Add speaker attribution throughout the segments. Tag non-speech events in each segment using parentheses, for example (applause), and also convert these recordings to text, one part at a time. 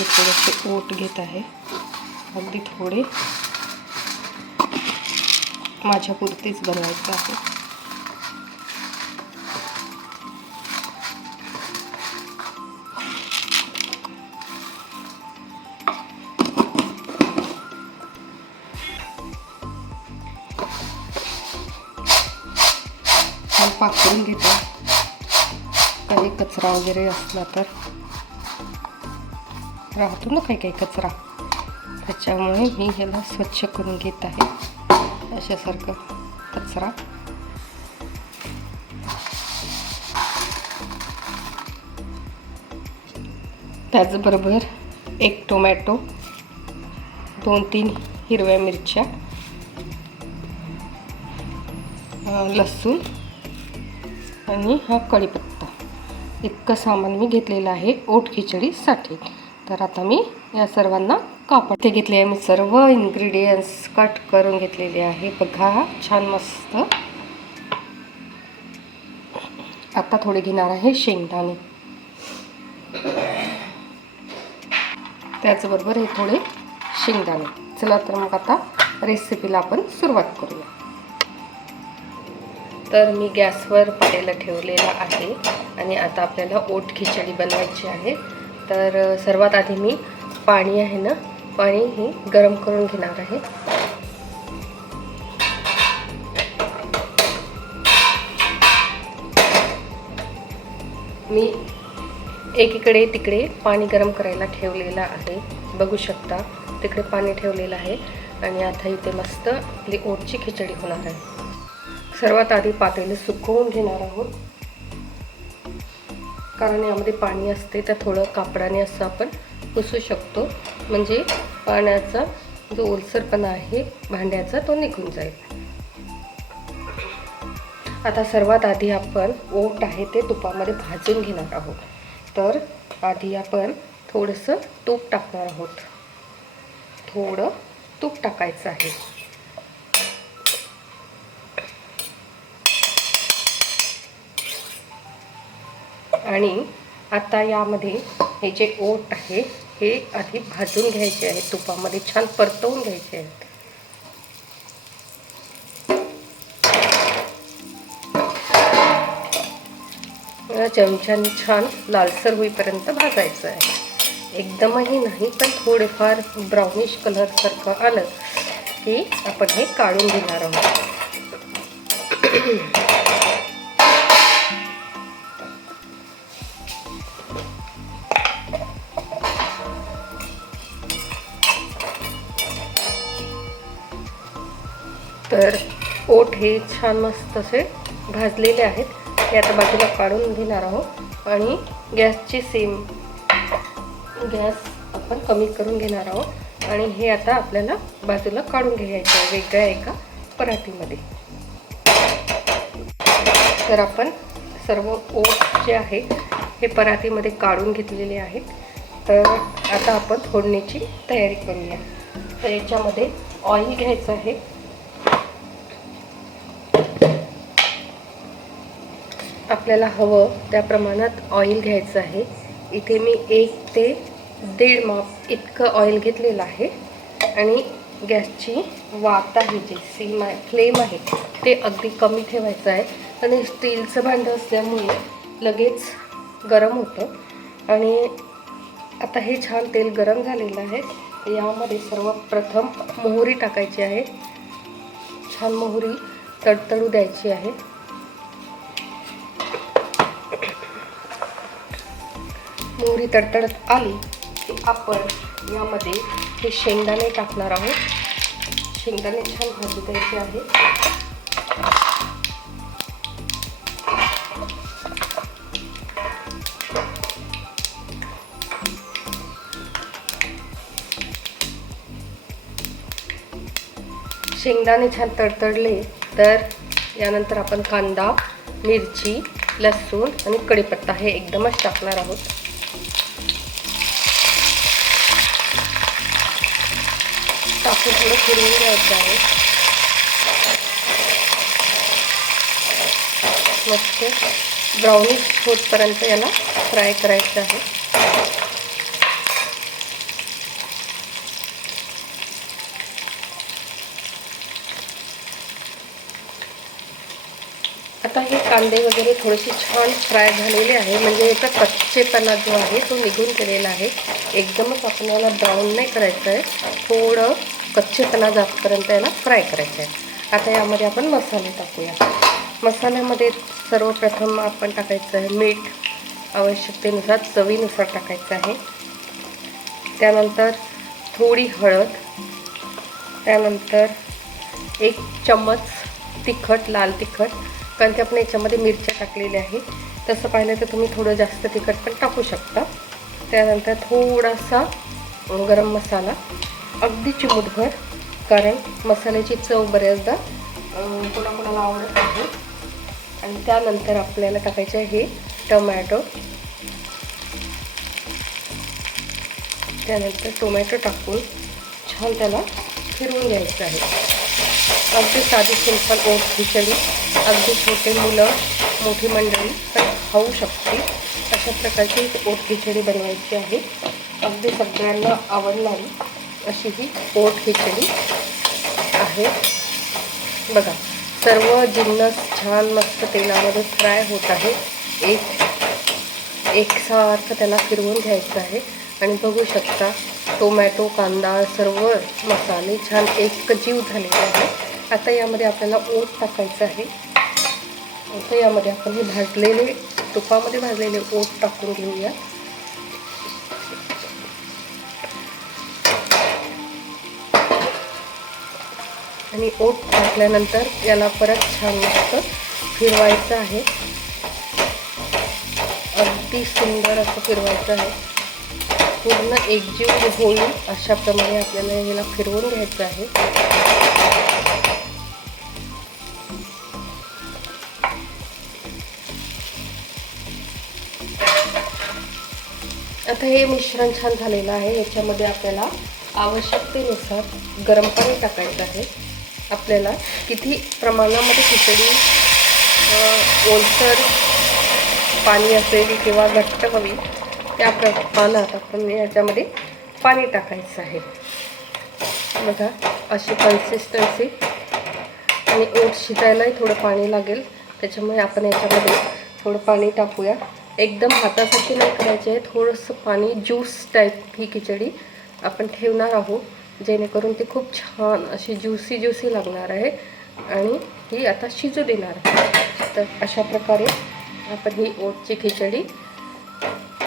Speaker 1: मी थोडेसे ओट घेत आहे. अगदी थोडे. माझ्यापुरतीच बनवायचं आहे. छान घेते. काही कचरा वगैरे असला तर. राहतो ना काही काही कचरा? त्याच्यामुळे मी ह्याला स्वच्छ करून घेत आहे. अशासारखं कचरा. त्याचबरोबर एक टोमॅटो दोन तीन हिरव्या मिरच्या लसूण आणि हा कढीपत्ता. इतकं सामान मी घेतलेलं आहे ओट खिचडीसाठी. तर आता मी या सर्वांना कापड ते घेतले आहे मी सर्व इन्ग्रेडियंट्स कट करून घेतलेले आहे. बघा छान मस्त. आता थोडे घेणार आहे शेंगदाणे. त्याचबरोबर हे थोडे शेंगदाणे. चला तर मग आता रेसिपीला आपण सुरुवात करूया. तर मी गॅसवर पातेलं ठेवलेलं आहे आणि आता आपल्याला ओट खिचडी बनवायची आहे. तर सर्वात आधी मी पाणी आहे ना पाणी हे गरम करून घेणार आहे. मी एकीकडे तिकडे पाणी गरम करायला ठेवलेलं आहे. बघू शकता तिकडे पाणी ठेवलेलं आहे आणि आता इथे मस्त आपली ओटची खिचडी होणार आहे. सर्वात आधी पातेले सुकवून घेणार आहोत. कारण यामध्ये पाणी असते तर थोडं कापडाने असं आपण पुसू शकतो. म्हणजे पाण्याचा जो ओलसरपणा आहे भांड्याचा तो निघून जाईल. आता सर्वात आधी आपण ओट आहे ते तुपामध्ये भाजून घेणार आहोत. तर आधी आपण थोडंसं तूप टाकणार आहोत. थोडं तूप टाकायचं आहे. आणि आता यामध्ये हे जे ओट आहे हे आधी भाजून घ्यायचे आहे. तुपामध्ये छान परतवून घ्यायचे आहेत चमच्याने छान लालसर होईपर्यंत भाजायचं आहे. एकदमही नाही पण थोडेफार ब्राउनिश कलरसारखं आलं की आपण हे काढून घेणार आहोत. हे छान मस्त असे भाजलेले आहेत. हे आता बाजूला काढून घेणार आहोत. आणि गॅसची सेम गॅस आपण कमी करून घेणार आहोत. आणि हे आता आपल्याला बाजूला काढून घ्यायचं आहे. वेगळ्या एका पराठीमध्ये तर आपण सर्व ओट जे आहे हे पराठीमध्ये काढून घेतलेले आहेत. तर आता आपण फोडणीची तयारी करूया. तर याच्यामध्ये ऑइल घ्यायचं आहे. आपल्याला हवं त्या प्रमाणात ऑइल घ्यायचं आहे. इथे मी एक ते दीड माप इतकं ऑइल घेतलेलं आहे. आणि गॅसची वात आहे जी सीम आहे फ्लेम आहे ते अगदी कमी ठेवायचं आहे. आणि स्टीलचं भांडं असल्यामुळे लगेच गरम होतं. आणि आता हे छान तेल गरम झालेलं आहे. यामध्ये सर्वप्रथम मोहरी टाकायची आहे. छान मोहरी तडतडू द्यायची आहे. मोहरी तडतडत आली की आपण यामध्ये हे शेंगदाणे टाकणार आहोत. शेंगदाणे छान भाजू द्यायचे आहे शेंगदाणे छान तडतडले तर यानंतर आपण कांदा मिरची लसूण आणि कढीपत्ता हे एकदमच टाकणार आहोत. टाकून थोडं फिरवून घ्यायचं आहे. मस्त ब्राउनिश होतपर्यंत याला फ्राय करायचं आहे. आता हे कांदे वगैरे थोडेसे छान फ्राय झालेले आहे. म्हणजे याचा कच्चेपणा जो आहे तो निघून गेलेला आहे. एकदमच आपल्याला ब्राऊन नाही करायचं आहे. थोडं कच्चेपणा जातपर्यंत याला फ्राय करायचं आहे. आता यामध्ये आपण मसाले टाकूया. मसाल्यामध्ये सर्वप्रथम आपण टाकायचं आहे मीठ. आवश्यकतेनुसार चवीनुसार टाकायचं आहे. त्यानंतर थोडी हळद. त्यानंतर एक चम्मच तिखट लाल तिखट. कारण की आपण याच्यामध्ये मिरच्या टाकलेल्या आहे तसं पाहिलं तर तुम्ही थोडं जास्त तिखट पण टाकू शकता. त्यानंतर थोडासा गरम मसाला. अगदी चिमूटभर. कारण मसाल्याची चव बऱ्याचदा कोणाकोणाला आवडत आहे आणि त्यानंतर आपल्याला टाकायचे आहे टमॅटो. त्यानंतर टोमॅटो टाकून छान त्याला फिरवून घ्यायचं आहे. अगदी साधी सिंपल ओट खिचडी अगदी छोटे मुलं मोठी मंडळी तर खाऊ शकते. अशा प्रकारची ओट खिचडी बनवायची आहे. अगदी सगळ्यांना आवडणारी अशी ही ओट खिचडी आहे. बघा सर्व जिन्नस छान मस्त तेलामध्ये फ्राय होत आहे. एक एकसारखं त्याला फिरवून घ्यायचं आहे. आणि बघू शकता टोमॅटो कांदा सर्व मसाले छान एकजीव झालेले आहे आता यामध्ये आपल्याला ओट टाकायचं आहे. आता यामध्ये आपण हे भाजलेले तुपामध्ये भाजलेले ओट टाकून घेऊया. आणि ओट टाकल्यानंतर याला परत छान मस्त फिरवायचं आहे. अगदी सुंदर असं फिरवायचं आहे. पूर्ण एकजीव होईल अशाप्रमाणे आपल्याला याला फिरवून घ्यायचं आहे. आता हे मिश्रण छान झालेलं आहे. याच्यामध्ये आपल्याला आवश्यकतेनुसार गरम पाणी टाकायचं आहे. आपल्याला किती प्रमाणामध्ये खिचडी ओलसर पाणी असेल किंवा घट्ट हवी त्या प्रमाणात आपण याच्यामध्ये पाणी टाकायचं आहे. बघा अशी कन्सिस्टन्सी आणि ओट शिजायलाही थोडं पाणी लागेल. त्याच्यामुळे आपण याच्यामध्ये थोडं पाणी टाकूया. एकदम हातासाठी नाही करायचे आहे थोडंसं पाणी ज्यूस टाईप ही खिचडी आपण ठेवणार आहोत जेणेकरून ती खूप छान अशी ज्युसी ज्युसी लागणार आहे आणि ही आता शिजू देणार आहे. तर अशा प्रकारे आपण ही ओटची खिचडी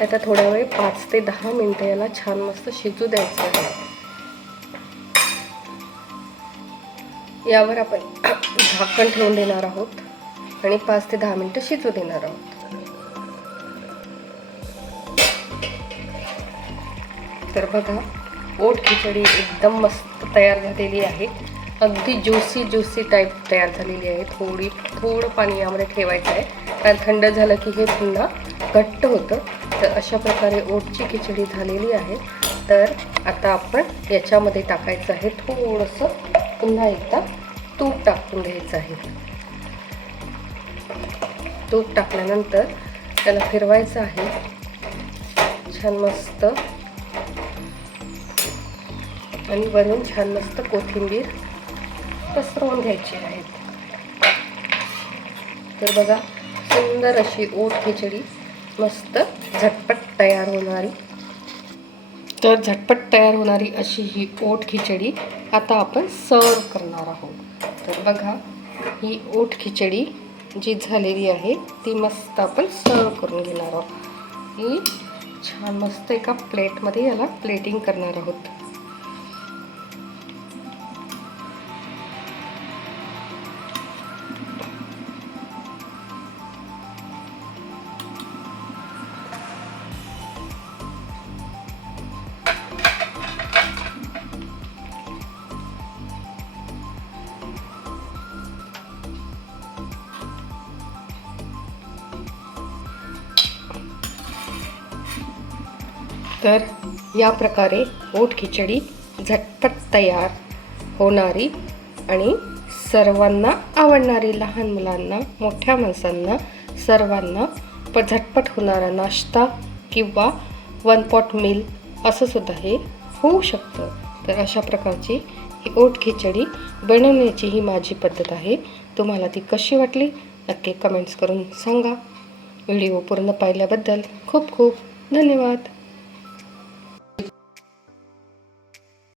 Speaker 1: आता थोड्या वेळ पाच ते दहा मिनटं याला छान मस्त शिजू द्यायचं आहे. यावर आपण (coughs) झाकण ठेवून देणार आहोत आणि पाच ते दहा मिनटं शिजू देणार आहोत. तर बघा ओट खिचडी एकदम मस्त तयार झालेली आहे. अगदी ज्युसी ज्युसी टाईप तयार झालेली आहे. थोडी थोडं पाणी यामध्ये ठेवायचं आहे. कारण थंड झालं की हे पुन्हा घट्ट होतं. तर अशा प्रकारे ओटची खिचडी झालेली आहे. तर आता आपण याच्यामध्ये टाकायचं आहे. थोडंसं पुन्हा एकदा तूप टाकून घ्यायचं आहे. तूप टाकल्यानंतर त्याला फिरवायचं आहे. छान मस्त आणि वरून छान मस्त कोथिंबीर पसरवून घ्यायची आहेत तर बघा सुंदर अशी ओट खिचडी मस्त झटपट तयार होणारी. तर झटपट तयार होणारी अशी ही ओट खिचडी आता आपण सर्व करणार आहोत. तर बघा ही ओट खिचडी जी झालेली आहे ती मस्त आपण सर्व करून घेणार आहोत. ही छान मस्त एका प्लेटमध्ये याला प्लेटिंग करणार आहोत. तर या प्रकारे ओट खिचडी झटपट तयार होणारी आणि सर्वांना आवडणारी लहान मुलांना मोठ्या माणसांना सर्वांना प झटपट होणारा नाश्ता किंवा वन पॉट मिल असंसुद्धा हे होऊ शकतं. तर अशा प्रकारची ही ओट खिचडी बनवण्याची ही माझी पद्धत आहे. तुम्हाला ती कशी वाटली? नक्की कमेंट्स करून सांगा. व्हिडिओ पूर्ण पाहिल्याबद्दल खूप खूप धन्यवाद.